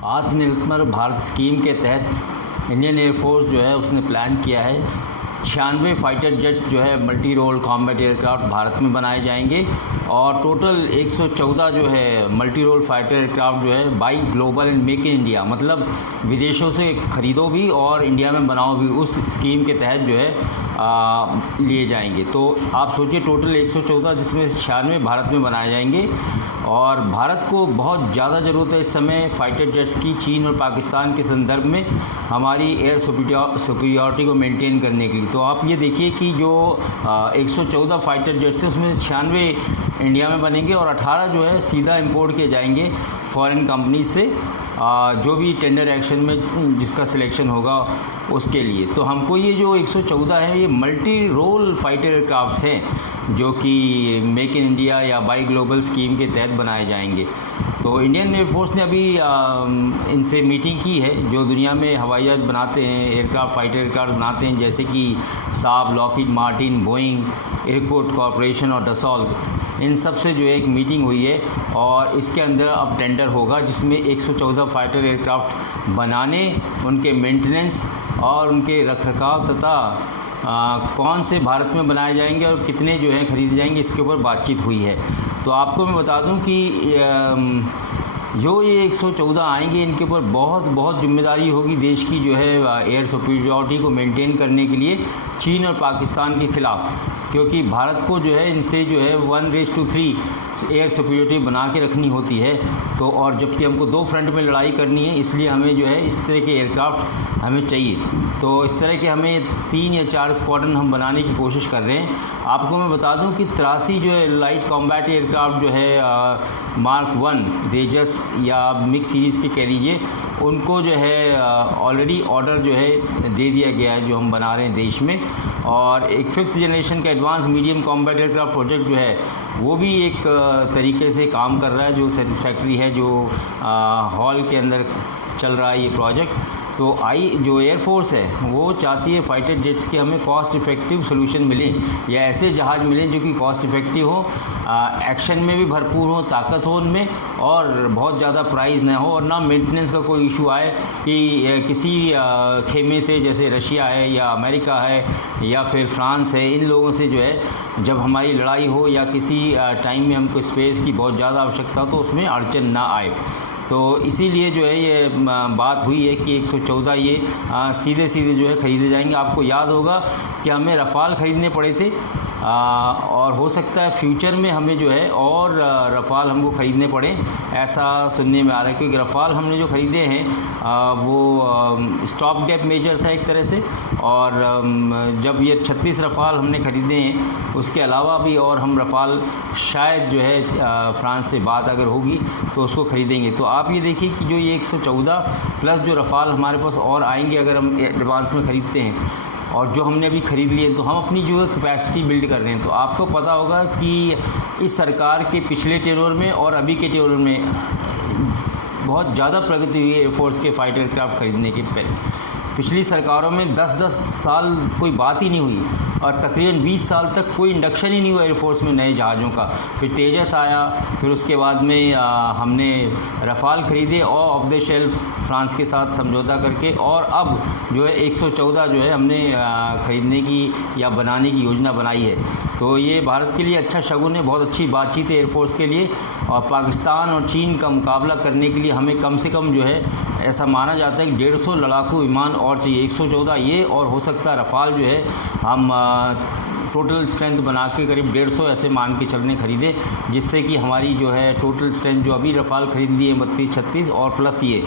आत्मनिर्भर भारत स्कीम के तहत इंडियन एयरफोर्स जो है उसने प्लान किया है 96 फाइटर जेट्स जो है multi role combat aircraft Bharat में बनाए जाएंगे और टोटल 114 जो है मल्टी रोल फाइटर एयरक्राफ्ट जो है by global and make in India, मतलब विदेशों से खरीदो भी और इंडिया में बनाओ भी, उस स्कीम के तहत जो है लिए जाएंगे। तो आप सोचिए टोटल 114 जिसमें 96 भारत में बनाए जाएंगे और भारत को बहुत ज़्यादा ज़रूरत है इस समय फाइटर जेट्स की चीन और पाकिस्तान के संदर्भ में हमारी एयर सुपीरियॉरिटी को मेंटेन करने के लिए। तो आप ये देखिए कि जो 114 फाइटर जेट्स हैं उसमें 96 इंडिया में बनेंगे और 18 जो है सीधा इंपोर्ट किए जाएंगे फॉरेन कंपनी से, जो भी टेंडर एक्शन में जिसका सिलेक्शन होगा उसके लिए। तो हमको ये जो 114 है ये मल्टी रोल फाइटर एयरक्राफ्ट्स हैं जो कि मेक इन इंडिया या बाई ग्लोबल स्कीम के तहत बनाए जाएंगे। तो इंडियन एयरफोर्स ने अभी इनसे मीटिंग की है जो दुनिया में हवाई जहाज बनाते हैं, एयरक्राफ्ट फाइटर एयरक्राफ्ट बनाते हैं, जैसे कि साब, लॉकहीड मार्टिन, बोइंग, एयरकोट कॉरपोरेशन और डसॉल्ट, इन सब से जो है एक मीटिंग हुई है और इसके अंदर अब टेंडर होगा जिसमें 114 फाइटर एयरक्राफ्ट बनाने, उनके मेंटेनेंस और उनके रखरखाव तथा कौन से भारत में बनाए जाएंगे और कितने जो हैं खरीदे जाएंगे, इसके ऊपर बातचीत हुई है। तो आपको मैं बता दूं कि जो ये 114 आएंगे इनके ऊपर बहुत जिम्मेदारी होगी देश की जो है एयर सुपीरियॉरिटी को मेंटेन करने के लिए चीन और पाकिस्तान के ख़िलाफ़, क्योंकि भारत को जो है इनसे जो है 1:3 एयर सुपीरियॉरिटी बना के रखनी होती है। तो और जबकि हमको 2 फ्रंट में लड़ाई करनी है, इसलिए हमें जो है इस तरह के एयरक्राफ्ट हमें चाहिए। तो इस तरह के हमें 3 या 4 स्क्वाड्रन हम बनाने की कोशिश कर रहे हैं। आपको मैं बता दूं कि 83 जो है लाइट कॉम्बैट एयरक्राफ्ट जो है मार्क 1 तेजस या मिक्स सीरीज़ के कह लीजिए, उनको जो है ऑलरेडी ऑर्डर जो है दे दिया गया है जो हम बना रहे हैं देश में। और एक 5th जनरेशन का advance medium combat aircraft project जो है वो भी एक तरीके से काम कर रहा है जो सेटिस्फैक्ट्री है, जो हॉल के अंदर चल रहा है ये प्रोजेक्ट। तो जो एयरफोर्स है वो चाहती है फाइटर जेट्स के हमें कॉस्ट इफ़ेक्टिव सोल्यूशन मिले या ऐसे जहाज़ मिलें जो कि कॉस्ट इफ़ेक्टिव हो, एक्शन में भी भरपूर हो, ताकत हो उनमें और बहुत ज़्यादा प्राइस ना हो और ना मेंटेनेंस का कोई इशू आए कि किसी खेमे से, जैसे रशिया है या अमेरिका है या फिर फ्रांस है, इन लोगों से जो है जब हमारी लड़ाई हो या किसी टाइम में हमको स्पेस की बहुत ज़्यादा आवश्यकता हो तो उसमें अड़चन ना आए। तो इसीलिए जो है ये बात हुई है कि 114 ये सीधे जो है ख़रीदे जाएंगे। आपको याद होगा कि हमें रफ़ाल ख़रीदने पड़े थे और हो सकता है फ्यूचर में हमें जो है और रफ़ाल हमको ख़रीदने पड़े, ऐसा सुनने में आ रहा है। क्योंकि रफ़ाल हमने जो ख़रीदे हैं वो स्टॉप गैप मेजर था एक तरह से, और जब ये 36 रफ़ाल हमने ख़रीदे हैं उसके अलावा भी और हम रफ़ाल शायद जो है फ्रांस से बात अगर होगी तो उसको ख़रीदेंगे। तो आप ये देखिए कि जो ये 114 प्लस जो रफ़ाल हमारे पास और आएंगे अगर हम एडवांस में ख़रीदते हैं और जो हमने अभी ख़रीद लिए तो हम अपनी जो है कैपेसिटी बिल्ड कर रहे हैं। तो आपको पता होगा कि इस सरकार के पिछले टेन्योर में और अभी के टेन्योर में बहुत ज़्यादा प्रगति हुई है एयरफोर्स के फाइटर एयरक्राफ्ट खरीदने की। पिछली सरकारों में 10-10 साल कोई बात ही नहीं हुई और तकरीबन 20 साल तक कोई इंडक्शन ही नहीं हुआ एयरफोर्स में नए जहाज़ों का। फिर तेजस आया, फिर उसके बाद में हमने रफ़ाल ख़रीदे और ऑफ द शेल्फ फ्रांस के साथ समझौता करके, और अब जो है 114 जो है हमने ख़रीदने की या बनाने की योजना बनाई है। तो ये भारत के लिए अच्छा शगुन है, बहुत अच्छी बातचीत है एयरफोर्स के लिए। और पाकिस्तान और चीन का मुकाबला करने के लिए हमें कम से कम जो है ऐसा माना जाता है कि 150 लड़ाकू विमान और चाहिए। 114 ये और हो सकता है रफ़ाल जो है हम टोटल स्ट्रेंथ बना के करीब 150 ऐसे मान के चलने खरीदे, जिससे कि हमारी जो है टोटल स्ट्रेंथ जो अभी रफ़ाल ख़रीद लिए 32-36 और प्लस ये,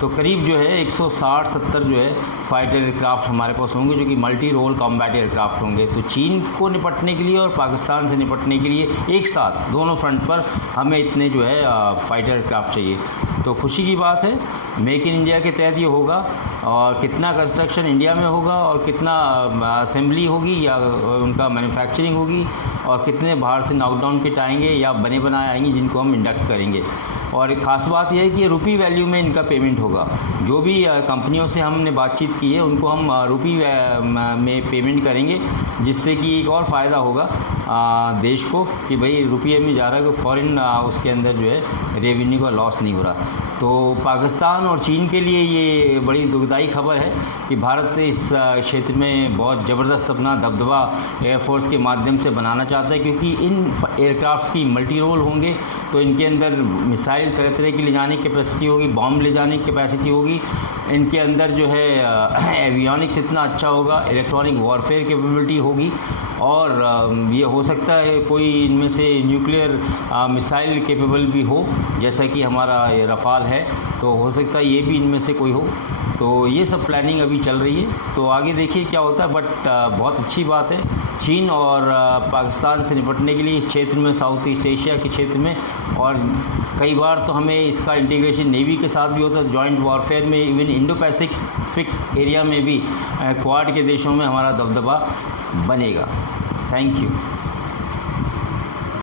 तो करीब जो है 160-70 जो है फाइटर एयरक्राफ्ट हमारे पास होंगे जो कि मल्टी रोल कॉम्बैट एयरक्राफ्ट होंगे। तो चीन को निपटने के लिए और पाकिस्तान से निपटने के लिए एक साथ दोनों फ्रंट पर हमें इतने जो है फाइटर एयरक्राफ्ट चाहिए। तो खुशी की बात है, मेक इन इंडिया के तहत ये होगा और कितना कंस्ट्रक्शन इंडिया में होगा और कितना असेंबली होगी या उनका मैन्युफैक्चरिंग होगी और कितने बाहर से नॉकडाउन किट आएंगे या बने बनाए आएंगे जिनको हम इंडक्ट करेंगे। और एक ख़ास बात यह है कि रुपी वैल्यू में इनका पेमेंट होगा। जो भी कंपनियों से हमने बातचीत की है उनको हम रुपी में पेमेंट करेंगे, जिससे कि एक और फ़ायदा होगा देश को कि भाई रुपये में जा रहा है कि फ़ॉरेन उसके अंदर जो है रेवेन्यू का लॉस नहीं हो रहा। तो पाकिस्तान और चीन के लिए ये बड़ी दुखदाई खबर है कि भारत इस क्षेत्र में बहुत ज़बरदस्त अपना दबदबा एयरफोर्स के माध्यम से बनाना चाहता है, क्योंकि इन एयरक्राफ्ट की मल्टी रोल होंगे तो इनके अंदर मिसाइल तरह तरह की ले जाने की कैपेसिटी होगी, बॉम्ब ले जाने की कैपेसिटी होगी, इनके अंदर जो है एवियोनिक्स इतना अच्छा होगा, इलेक्ट्रॉनिक वॉरफेयर कैपेबिलिटी होगी, और ये हो सकता है कोई इनमें से न्यूक्लियर मिसाइल कैपेबल भी हो, जैसा कि हमारा ये रफ़ाल है, तो हो सकता है ये भी इनमें से कोई हो। तो ये सब प्लानिंग अभी चल रही है, तो आगे देखिए क्या होता है। बट बहुत अच्छी बात है चीन और पाकिस्तान से निपटने के लिए इस क्षेत्र में, साउथ ईस्ट एशिया के क्षेत्र में, और कई बार तो हमें इसका इंटीग्रेशन नेवी के साथ भी होता है, जॉइंट वॉरफेयर में, इवन इंडो पैसिफिक एरिया में भी क्वाड के देशों में हमारा दबदबा बनेगा। Thank you.